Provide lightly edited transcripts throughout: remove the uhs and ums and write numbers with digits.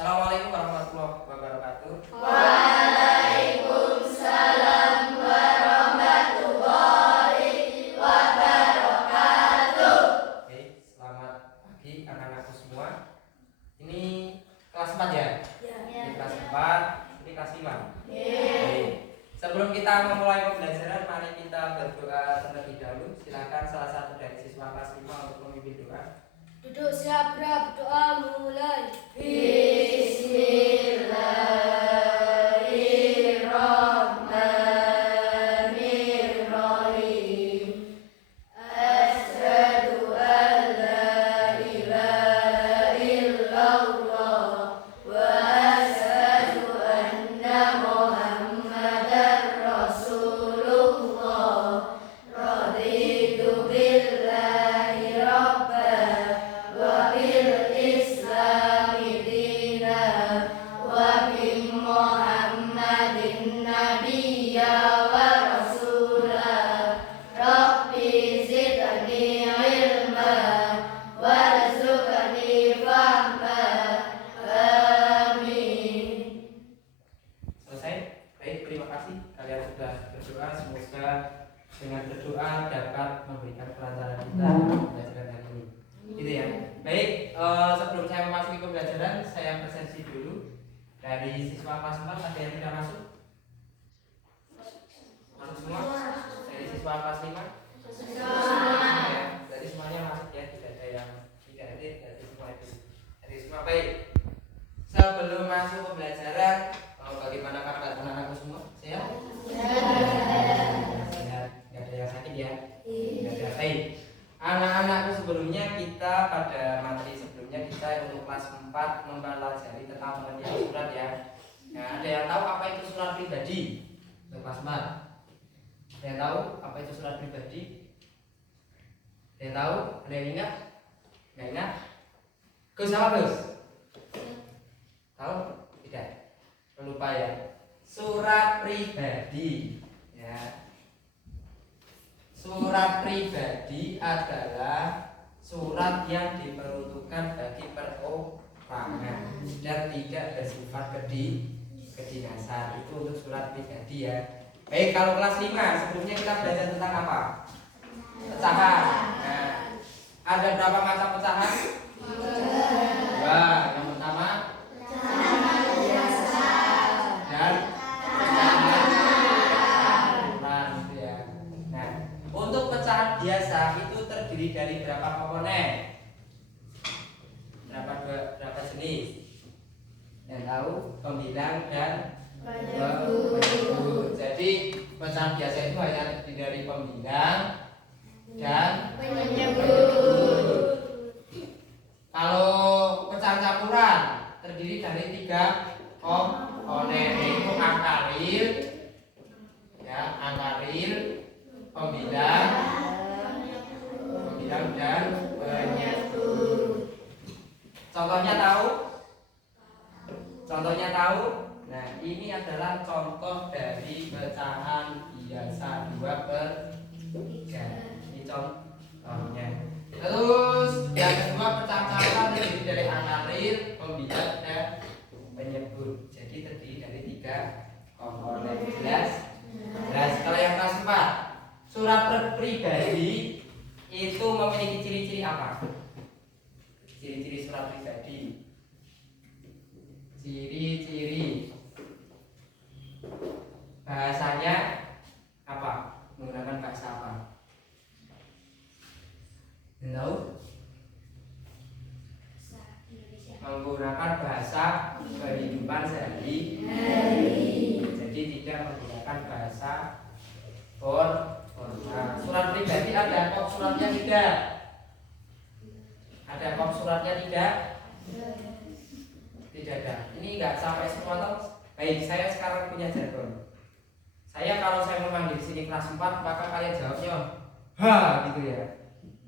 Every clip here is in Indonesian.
Assalamualaikum warahmatullahi wabarakatuh. Waalaikumsalam warahmatullahi wabarakatuh. Oke, selamat pagi anak-anakku semua. Ini kelas 4 ya? Ini kelas 4, ini kelas 5. Oke. Sebelum kita memulai pembelajaran, mari kita berdoa terlebih dahulu. Silakan salah satu dari siswa kelas 5 untuk memimpin doa. Duduk siap, berdoa mulai. Dengan berdoa dapat memberikan kelancaran kita dalam pembelajaran hari ini. Gitu ya. Baik, sebelum saya memasuki pembelajaran, saya presentasi dulu. Dari siswa kelas 4 ada yang tidak masuk? Masuk semua? Dari siswa kelas 5? Ya, dari semuanya masuk ya, tidak ada yang tidak hadir dari semua itu. Dari semua baik. Sebelum masuk pembelajaran, bagaimana kabar anak-anakku semua? Sehat? Nggak ada yang sakit ya? Nggak ada. Baik, anak-anakku sebelumnya kita pada materi sebelumnya kita untuk kelas 4 mempelajari tentang pengertian surat ya. Nah, ada yang tahu apa itu surat pribadi? Untuk kelas 4. Ada yang tahu apa itu surat pribadi? Ada yang tahu? Ada yang ingat? Nggak ingat? Gus apa Gus? Tahu? Tidak. Lupa ya. Surat pribadi ya. Surat pribadi adalah surat yang diperuntukkan bagi perorangan dan tidak bersifat kedinasan. Itu untuk surat pribadi ya. Baik, kalau kelas 5 sebelumnya kita belajar tentang apa? Pecahan. Nah, ada berapa macam pecahan? 2. Yang pertama pecahan biasa dan untuk pecahan biasa itu terdiri dari berapa komponen? Berapa jenis? Yang tahu? Pembilang dan penyebut. Jadi pecahan biasa itu hanya terdiri dari pembilang dan penyebut. Kalau pecahan campuran terdiri dari 3 komponen, yaitu angka real, ya, angka real, pembilang dan penyebut. Contohnya tahu? Contohnya tahu? Nah, ini adalah contoh dari pecahan biasa 2/3. Ini contohnya. Terus yang kedua pecahan campuran terdiri dari angka real, pembilang dan penyebut. Jadi terdiri dari 3 komponen. Jelas? Kalau yang kelas 4, surat pribadi itu memiliki ciri-ciri apa? Ciri-ciri surat pribadi. Ciri-ciri bahasanya apa? Menggunakan bahasa apa? Tahu? Menggunakan bahasa kehidupan sehari-hari. Jadi tidak menggunakan bahasa Nah, surat pribadi ada kop suratnya tidak? Ada kop suratnya tidak? Tidak ada. Ini enggak sampai semua tahu. Baik, saya sekarang punya jargon. Kalau saya memanggil di sini kelas 4, maka kalian jawabnya ha gitu ya.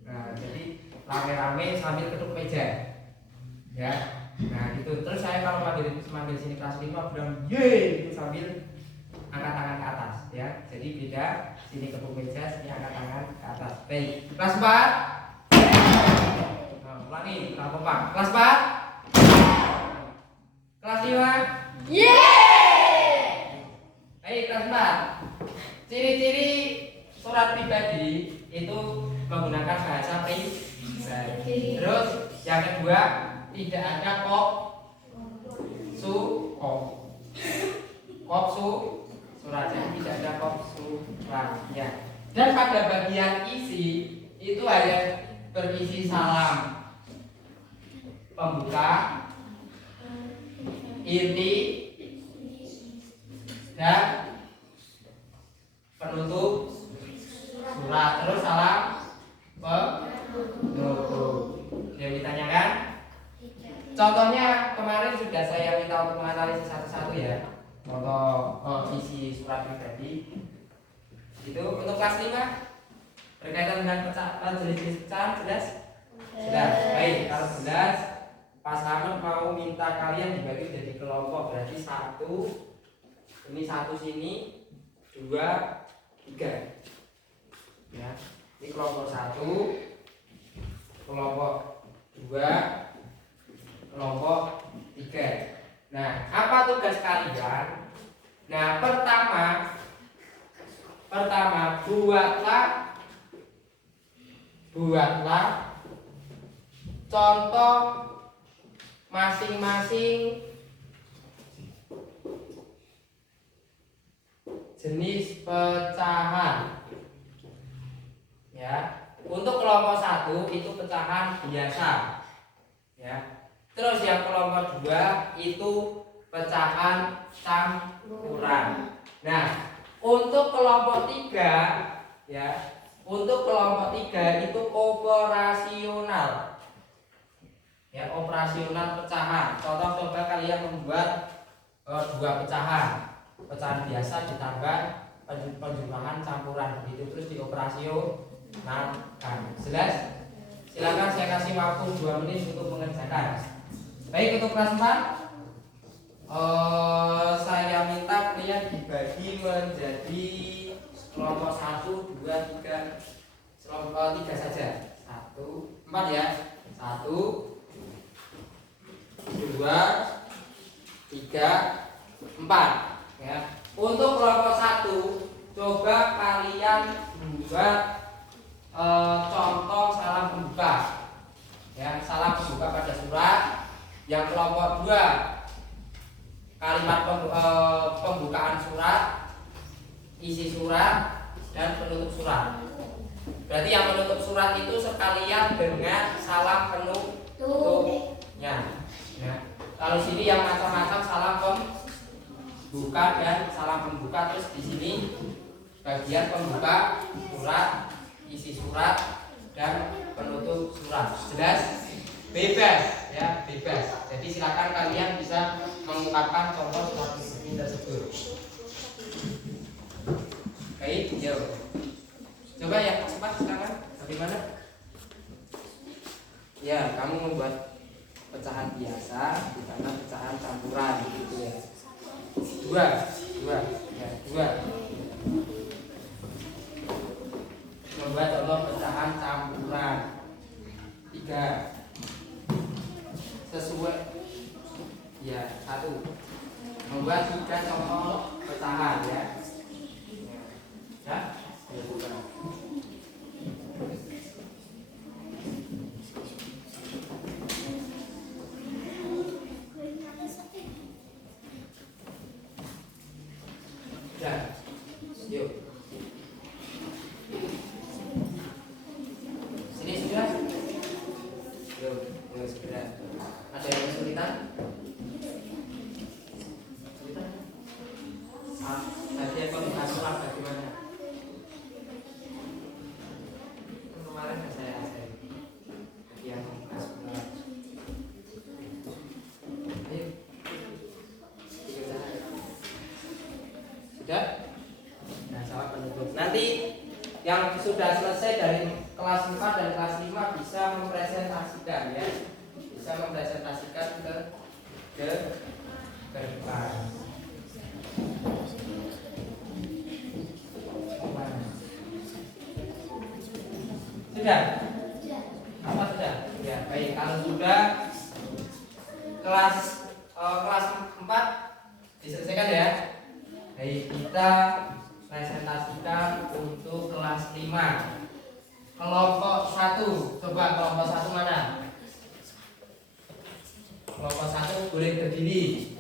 Nah, jadi rame-rame sambil ketuk meja. Ya. Nah, gitu. Terus saya kalau memanggil di sini kelas 5 bilang ye gitu sambil angkat tangan ke atas ya. Jadi beda, sini kepung meja, sini angkat tangan ke atas. Baik. Kelas 4. Ulangi, kita kompak. Kelas 4. Baik, kelas 4. Ciri-ciri surat pribadi itu menggunakan bahasa pribadi. Terus yang kedua, tidak ada surat, jadi tidak ada suratnya. Dan pada bagian isi itu hanya berisi salam pembuka, inti, dan penutup surat. Terus salam penutup. Yang ditanyakan, contohnya kemarin sudah saya minta untuk menganalisis satu-satu ya. Contoh isi surat pribadi. Itu untuk kelas 5 berkaitan dengan jenis pecahan jelas? Jelas. Baik, kalau jelas Pak Samen mau minta kalian dibagi jadi kelompok, berarti satu, ini satu sini, 2, 3. Ya, ini kelompok 1, kelompok 2, kelompok 3. Nah, apa tugas kalian? Nah, pertama buatlah contoh masing-masing jenis pecahan. Ya, untuk kelompok 1 itu pecahan biasa. Ya. Terus yang kelompok 2 itu pecahan campuran. Nah, untuk kelompok 3 ya, untuk kelompok 3 itu operasional. Ya, operasional pecahan. Contoh coba kalian membuat 2 pecahan. Pecahan biasa ditambah penjumlahan campuran begitu, terus dioperasionalkan. Jelas? Silakan saya kasih waktu 2 menit untuk mengerjakan. Baik, untuk kelas 4 saya minta kalian dibagi menjadi kelompok 1, 2, 3, kelompok 3 saja. 4 ya. 1, 2, 3, 4 ya. Untuk kelompok 1 coba kalian buat contoh salam pembuka. Ya, salam pembuka pada surat. Yang kelompok 2 kalimat pembukaan surat, isi surat, dan penutup surat. Berarti yang penutup surat itu sekalian dengan salam penutupnya. Ya. Kalau sini yang macam-macam salam pembuka dan salam pembuka, terus di sini bagian pembuka surat, isi surat, dan penutup surat. Jelas? Bebas ya, bebas. Jadi silakan kalian bisa mengungkapkan contoh surat pribadi tersebut. Baik, yuk. Coba yang cepat sekarang bagaimana? Ya, kamu membuat pecahan biasa, di sana pecahan campuran gitu ya. 2 ya, 2. Membuat contoh pecahan campuran. 3. Sesuai ya, 1. Membuat 3 contoh pecahan ya. Ya, ya bukan. Ya, yuk. Sini sudah. Yuk, segera. Ada yang kesulitan? Tadi apa surat bagaimana? Kemarin saya yang surat. Ayo. Sudah? Nah, salah penutup. Nanti yang sudah selesai dari kelas 4 dan kelas 5 bisa mempresentasikan ya. Bisa mempresentasikan ke depan. Sudah? Apa sudah? Ya, baik. Kalau sudah kelas 4 Diselesaikan ya. Baik, kita presentasikan untuk kelas 5. Kelompok 1. Coba kelompok 1 mana? Kelompok 1 boleh berdiri.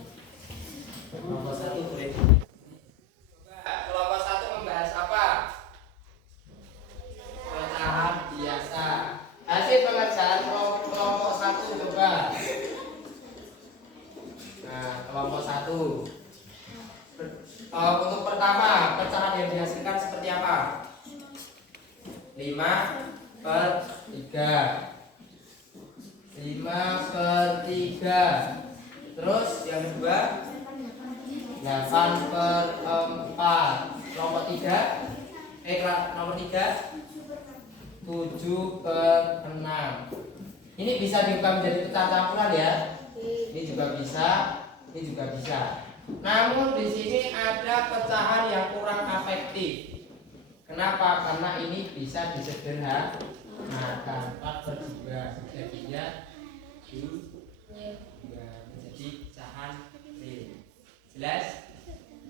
Kelompok 1 boleh berdiri. Coba kelompok 1 membahas apa? Pecahan biasa. Hasil pengerjaan kelompok 1 coba. Nah, kelompok 1. Untuk pertama, pecahan yang dihasilkan seperti apa? 5/3. 5/3. Terus yang kedua 8/4. Kelompok 3 nomor 3 7/6. Ini bisa diubah menjadi pecahan campuran ya. Ini juga bisa, ini juga bisa. Namun di sini ada pecahan yang kurang efektif. Kenapa? Karena ini bisa disederhanakan 4/2. Jadinya 2 menjadi pecahan B. Jelas?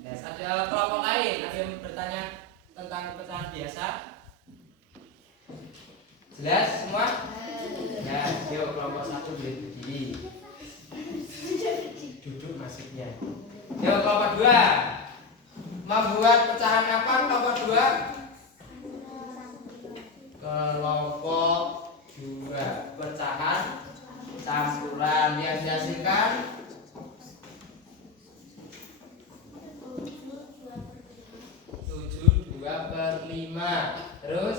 Jelas. Ada kelompok lain? Ada yang bertanya tentang pecahan biasa? Jelas semua? Ya, yuk kelompok 1 boleh berdiri. Duduk maksudnya. Yuk kelompok 2. Membuat pecahan apa kelompok 2? Kelompok 2 pecahan campuran yang dihasilkan 7/2/5. Terus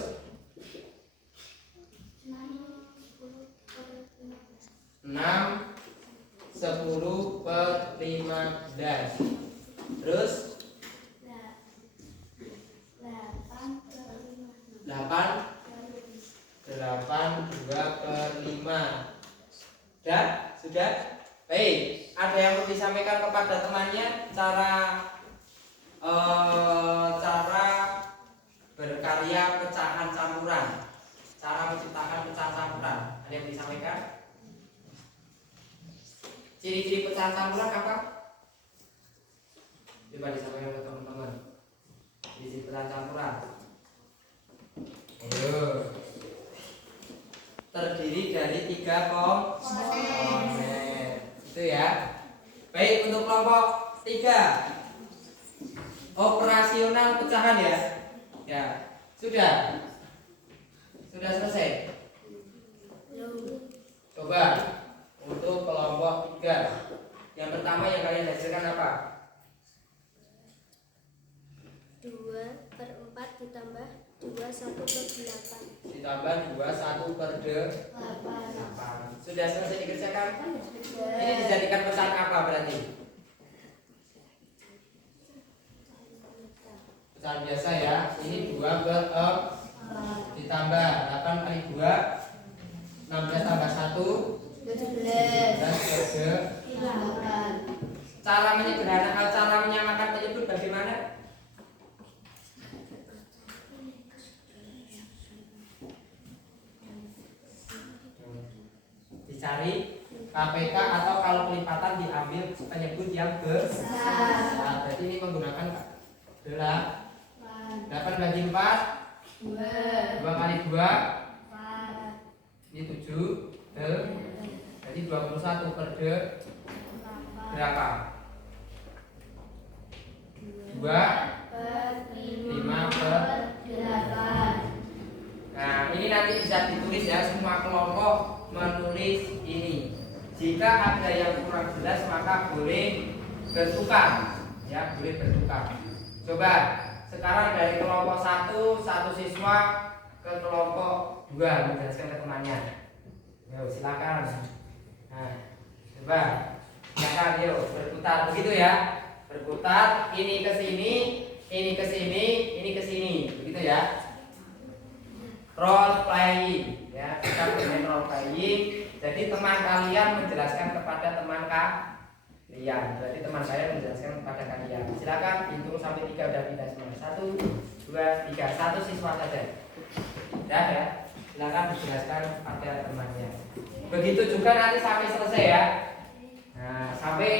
6/10/15. Terus 8/2/5. Sudah? Baik, ada yang mau disampaikan kepada temannya cara berkarya pecahan campuran, cara menciptakan pecahan campuran. Ada yang disampaikan? Ciri-ciri pecahan campuran apa? Coba disampaikan ke teman-teman. Ciri-ciri pecahan campuran. Ayo. Terdiri dari 3 komponen. Itu ya. Baik, untuk kelompok 3. Operasional pecahan ya. Ya. Sudah. Sudah selesai. Coba untuk kelompok 3. Yang pertama yang kalian hasilkan apa? 2/4 ditambah 21/8. Ditambah 21/8. Sudah selesai dikerjakan? Ini dijadikan pecahan apa berarti? Pecahan biasa ya. Ini 2/4 ditambah 8 kali 2 16 tambah 1 17/8. Cara menyamakan penyebut bagaimana? Dicari KPK atau kalau pelipatan diambil penyebut yang besar. Berarti ini menggunakan 8 bagi 4 2 kali 2 ini 7 jadi 21/8 berapa? 5/8. Nah ini nanti bisa ditulis ya, semua kelompok menulis ini. Jika ada yang kurang jelas maka boleh bertukar ya, boleh bertukar. Coba sekarang dari kelompok 1 siswa ke kelompok 2 menjelaskan ke temannya. Yuk silakan. Nah, coba silakan yuk berputar begitu ya. Berputar ini ke sini, ini ke sini, ini ke sini, begitu ya. Role playing ya, kita bermain role playing. Jadi teman kalian menjelaskan kepada teman kalian. Berarti teman saya menjelaskan kepada kalian. Silakan hitung sampai 3 udah pindah semua. 1, 2, 3. 1 siswa saja. Ya. Silakan dijelaskan kepada temannya. Begitu juga nanti sampai selesai ya. Nah, sampai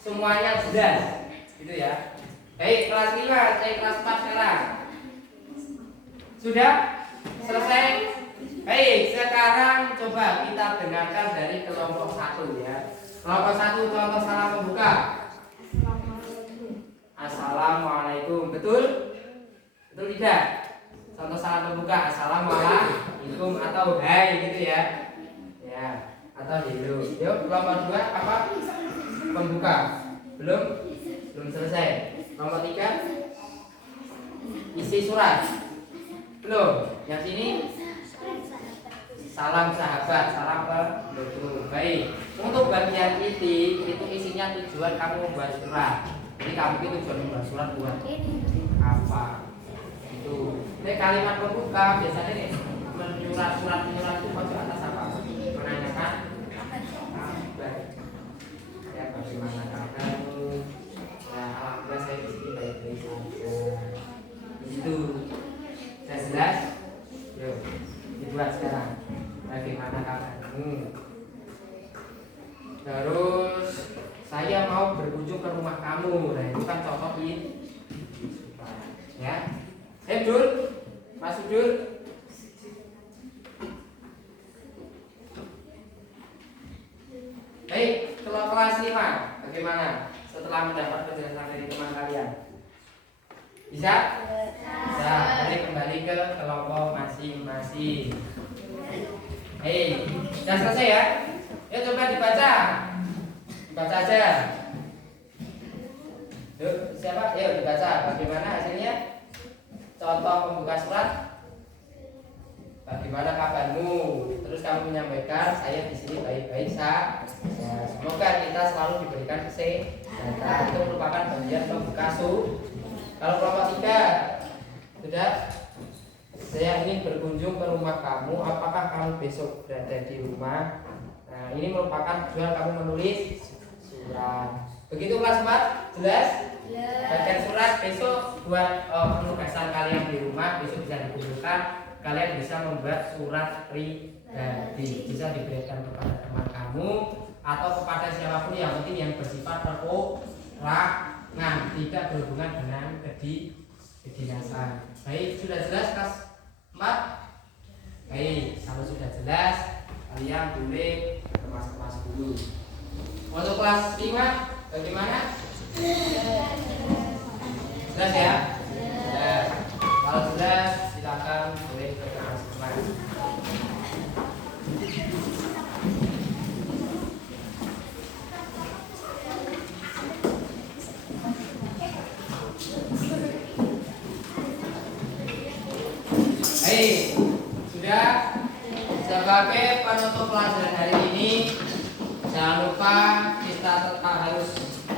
semuanya jelas. gitu ya. Baik, kelas 5, kelas 4 sekarang. Sudah selesai? Baik, sekarang coba kita dengarkan dari kelompok 1 ya. Kelompok 1 contoh salam pembuka. Assalamualaikum. Betul? Betul tidak? Contoh salam pembuka Assalamualaikum atau hai gitu ya. Ya, atau hello. Yuk, kelompok 2 apa? Pembuka. Belum selesai. Kelompok 3 isi surat. Belum. Yang sini salam sahabat, salam ke guru. Baik. Untuk bagian itu isinya tujuan kamu membuat surat. Jadi kamu itu tujuan membuat surat buat apa? Itu. Ini kalimat pembuka biasanya nih surat itu pojok atas apa? Menanyakan kabar. Ya, bagaimana kabarmu? Nah, alhamdulillah saya di sini baik-baik saja. Itu. Sudah jelas? Yuk, dibuat sekarang. Bagaimana kabarmu? Terus saya mau berkunjung ke rumah kamu. Nah, itu kan contoh ini. Ya. Dul, Mas Dul. Baik, kelas 5. Bagaimana? Setelah mendapat penjelasan dari teman kalian. Bisa? Bisa. Jadi kembali ke kelompok masing-masing. Hei, sudah selesai ya? Ya coba dibaca. Dibaca aja. Yuk, siapa? Yuk dibaca. Bagaimana hasilnya? Contoh pembuka surat. Bagaimana kabarmu? Terus kamu menyampaikan saya di sini baik-baik saja. Semoga kita selalu diberikan kesehatan. Itu merupakan bagian pembuka surat. Kalau kelompok 3 sudah, saya ingin berkunjung ke rumah kamu. Apakah kamu besok berada di rumah? Nah, ini merupakan tujuan kamu menulis surat. Begitu kelas 4, jelas? Bagian surat besok buat penugasan kalian di rumah. Besok bisa dikumpulkan. Kalian bisa membuat surat pribadi. Bisa diberikan kepada teman kamu atau kepada siapapun yang penting yang bersifat perorangan, tidak berhubungan dengan kedinasan. Baik, sudah jelas kelas 4? Baik, kalau sudah jelas kalian boleh kemas-kemas dulu. Untuk kelas 5 bagaimana? Jelas ya? Jelas. Kalau jelas silakan boleh kemas-kemas. Baik, sudah. Sebagai penutup pelajaran hari ini, jangan lupa kita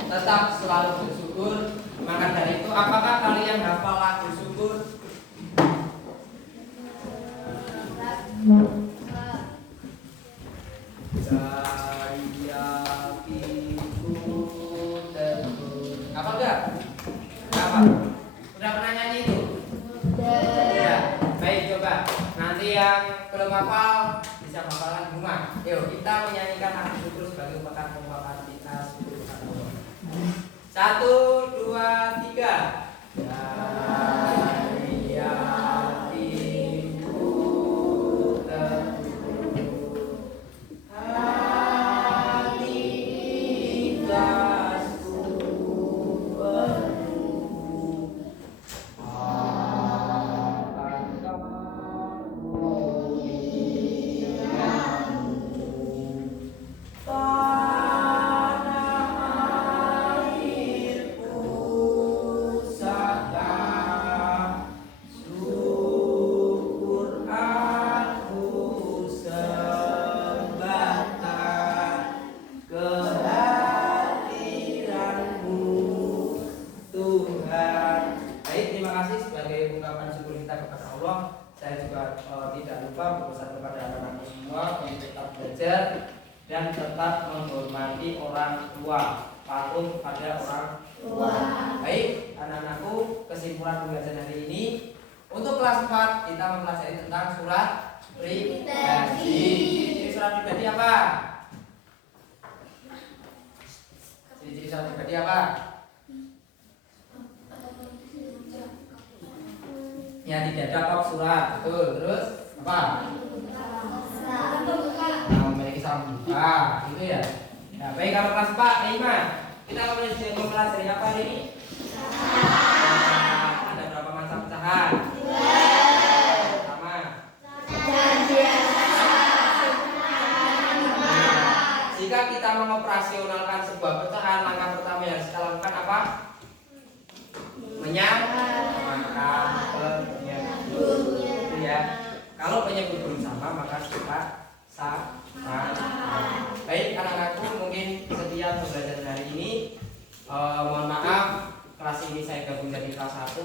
tetap selalu bersyukur. Maka dari itu, apakah kalian hafal lagu syukur? Apa enggak? Apa? Udah pernah nyanyi itu? Ya. Baik, coba. Nanti yang belum hafal bisa hafalan di rumah. Yuk, kita menyanyikan lagu syukur sebagai ungkapan pengucapan kita syukur kepada Allah. 1, 2, 3. Dari hatiku teguh, hati ikhlasku penuh, akan kamu tidak lupa berpesan kepada anak-anak semua untuk tetap belajar dan tetap menghormati orang tua, patuh pada orang tua. Baik, anak-anakku, kesimpulan pembelajaran hari ini untuk kelas 4 kita mempelajari tentang surat pribadi. Ciri surat pribadi apa? Ciri surat pribadi apa? Ya, tidak ada kop surat. Betul. Terus apa? Nah, memiliki salam buka. Gitu ya. Nah, baik, kalau kelas 4, Ima, kita akan mempelajari apa hari ini? Ada berapa macam pecahan? Pertama. Jika kita mengoperasionalkan sebuah pecahan, langkah pertama yang harus kita lakukan apa? Menyamakan penyebut. Itu ya. Kalau penyebut belum sama, maka kita sama. Baik, anak-anakku, mungkin setiap pembelajaran hari ini mohon maaf, kelas ini saya gabung jadi kelas 1,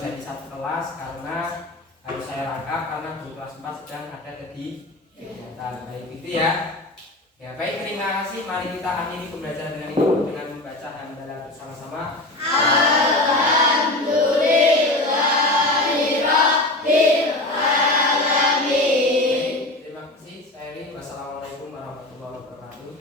jadi satu kelas karena harus saya rangkap karena guru kelas 4 sedang ada kegiatan. Baik, gitu ya. Ya, baik, terima kasih. Mari kita akhiri pembelajaran dengan ini dengan membaca hamdalah bersama-sama. Alhamdulillahirabbil alamin. Terima kasih. Saya Wassalamualaikum warahmatullahi wabarakatuh.